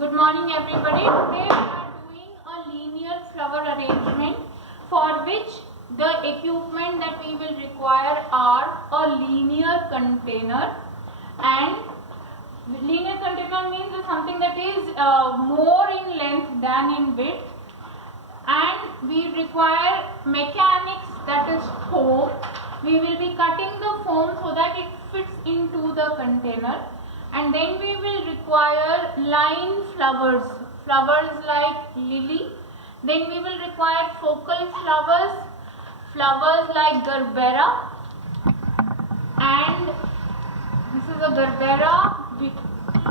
Good morning everybody. Today we are doing a linear flower arrangement for which the equipment that we will require are a linear container, and linear container means something that is more in length than in width, and we require mechanics, that is foam. We will be cutting the foam so that it fits into the container, and then we will require line flowers like lily. Then we will require focal flowers like gerbera, and this is a gerbera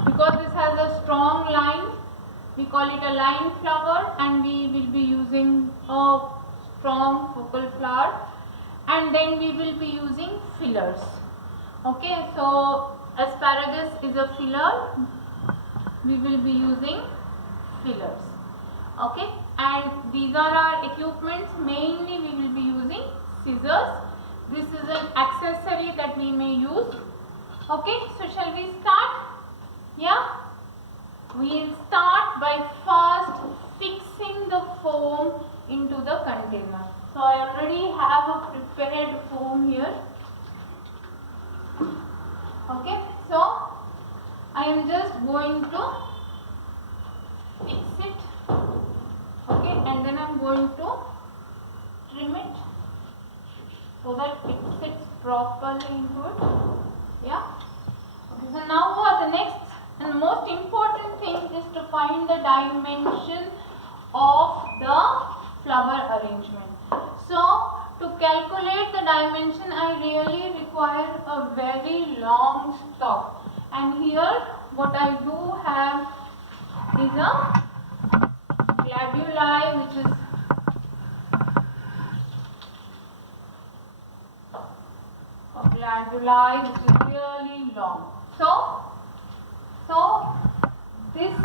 because this has a strong line. We call it a line flower, and we will be using a strong focal flower, and then we will be using fillers. Okay, so asparagus is a filler, we will be using fillers. Okay, and these are our equipments. Mainly we will be using scissors. This is an accessory that we may use. Okay, so shall we start? Yeah, we'll start by first fixing the foam into the container. So I already have a prepared foam here. Okay, so I am just going to fix it. Okay, and then I am going to trim it so that it sits properly into it. Yeah. Okay, so now the next and most important thing is to find the dimension of the flower arrangement. So to calculate the dimension, I really require a very long stalk, and here what I do have is a gladuli, which is really long. So this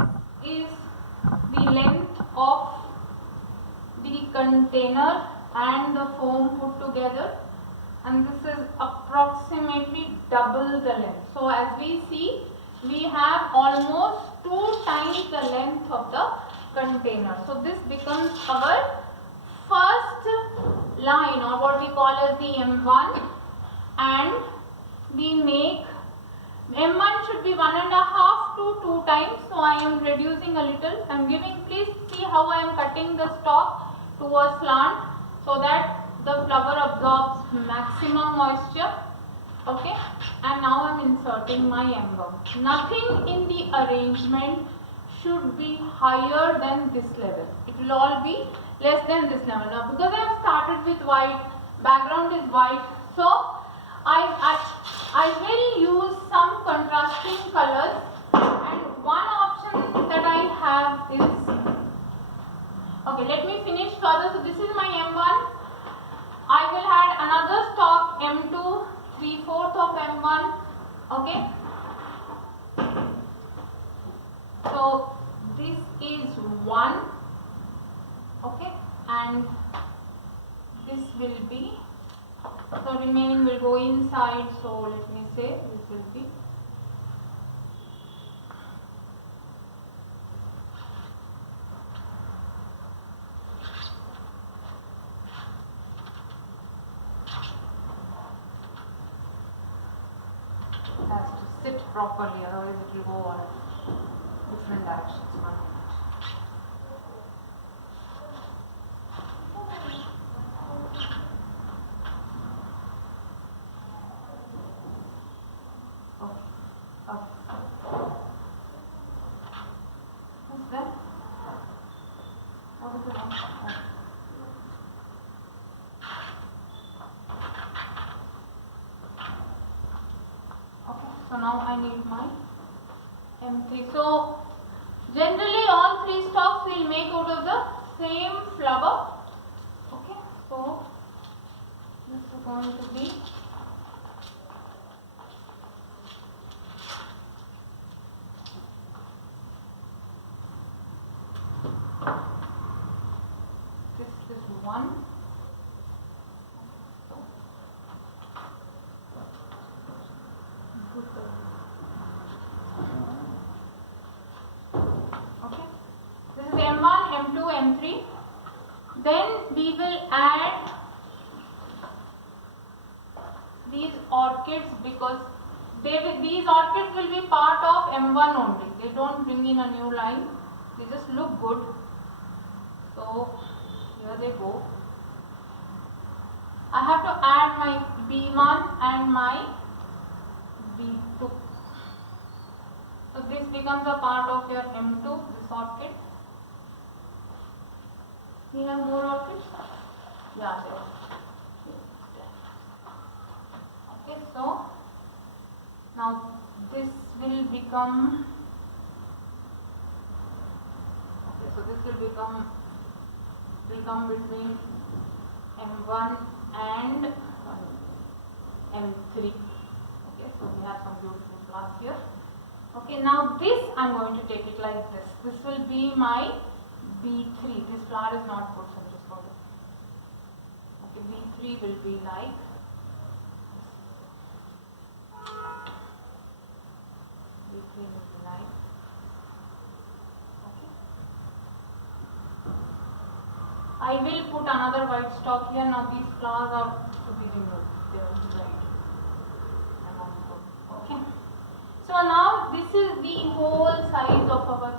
is the length of the container and the foam put together, and this is approximately double the length. So as we see, we have almost 2 times the length of the container. So this becomes our first line, or what we call as the M1, and we make M1 should be 1.5 to 2 times. So I am reducing a little. I am giving, please see how I am cutting the stalk to a slant so that the flower absorbs maximum moisture. Okay, and now I am inserting my M1. Nothing in the arrangement should be higher than this level. It will all be less than this level. Now because I have started with white, background is white, so I will use some contrasting colors, and one option that I have is, okay, let me finish further. So this is my M1. I will add another stalk M2, 3/4 of M1. Okay. So this is 1. Okay, and this will be, so remaining will go inside. So let me say this will be has to sit properly, otherwise it will go on different directions. What's that? What is it? Okay, so now I need my M3. So generally all 3 stalks will make out of the same flower. Okay, so this is going to be this is 1. will add these orchids because these orchids will be part of M1 only. They don't bring in a new line. They just look good. So here they go. I have to add my B1 and my B2. So this becomes a part of your M2, this orchid. We have more orchids? Yeah, there. Okay, so now this will become, okay, so this will become between M1 and M3. Okay, so we have some beautiful flowers here. Okay, now this I am going to take it like this. This will be my B3. This flower is not good, so just hold it. Okay, B3 will be like B3 will be like, okay. I will put another white stalk here. Now these flowers are to be removed. They are dried. Okay. So now this is the whole size of our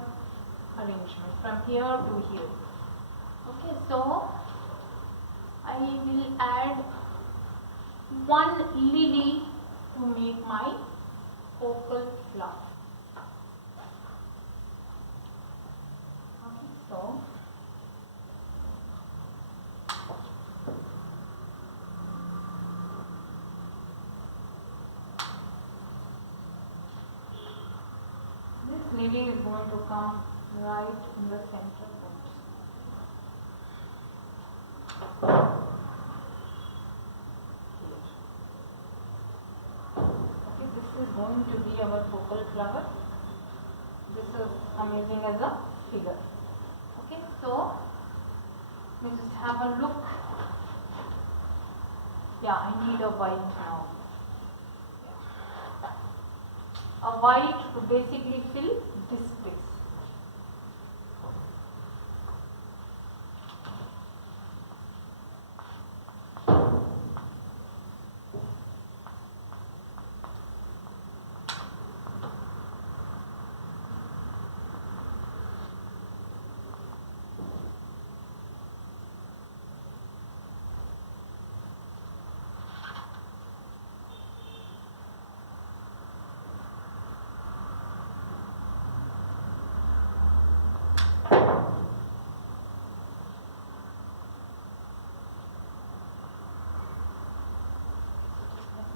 arrangement from here to here. Okay, so I will add one lily to make my focal flower. Okay, so this lily is going to come right in the center point. Okay, this is going to be our focal flower. This is amazing as a figure. Okay, so we just have a look. Yeah, I need a white now. A white to basically fill this space.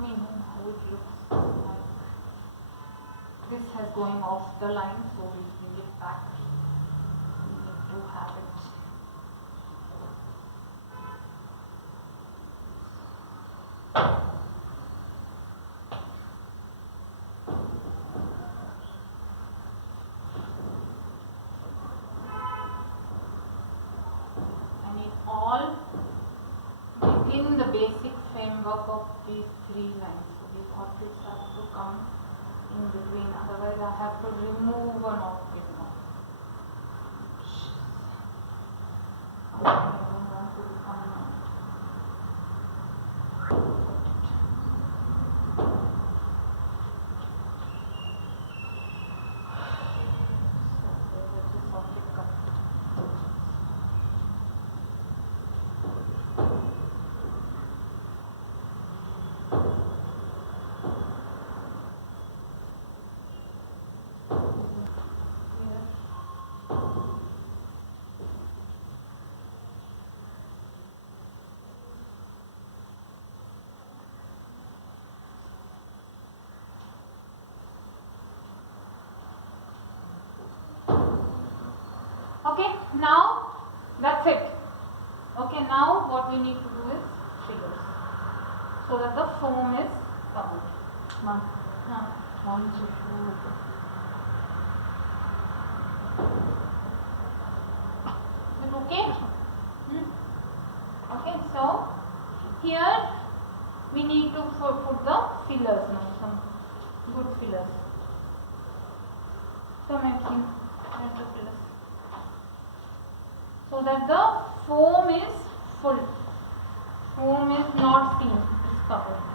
Let me know how it looks like. This has going off the line, so we'll bring it back. We need to have it. I need all within the basic framework of these three lines. So these orchids have to come in between, otherwise I have to remove an orchid now. I don't want to become now. So where is this orchid come? Okay, now that's it. Okay, now what we need to do is figures so that the foam is covered. Is it okay? Okay, so here we need to put the fillers now, some good fillers. Come and see, add the fillers. So that the foam is full. Foam is not seen, it's covered.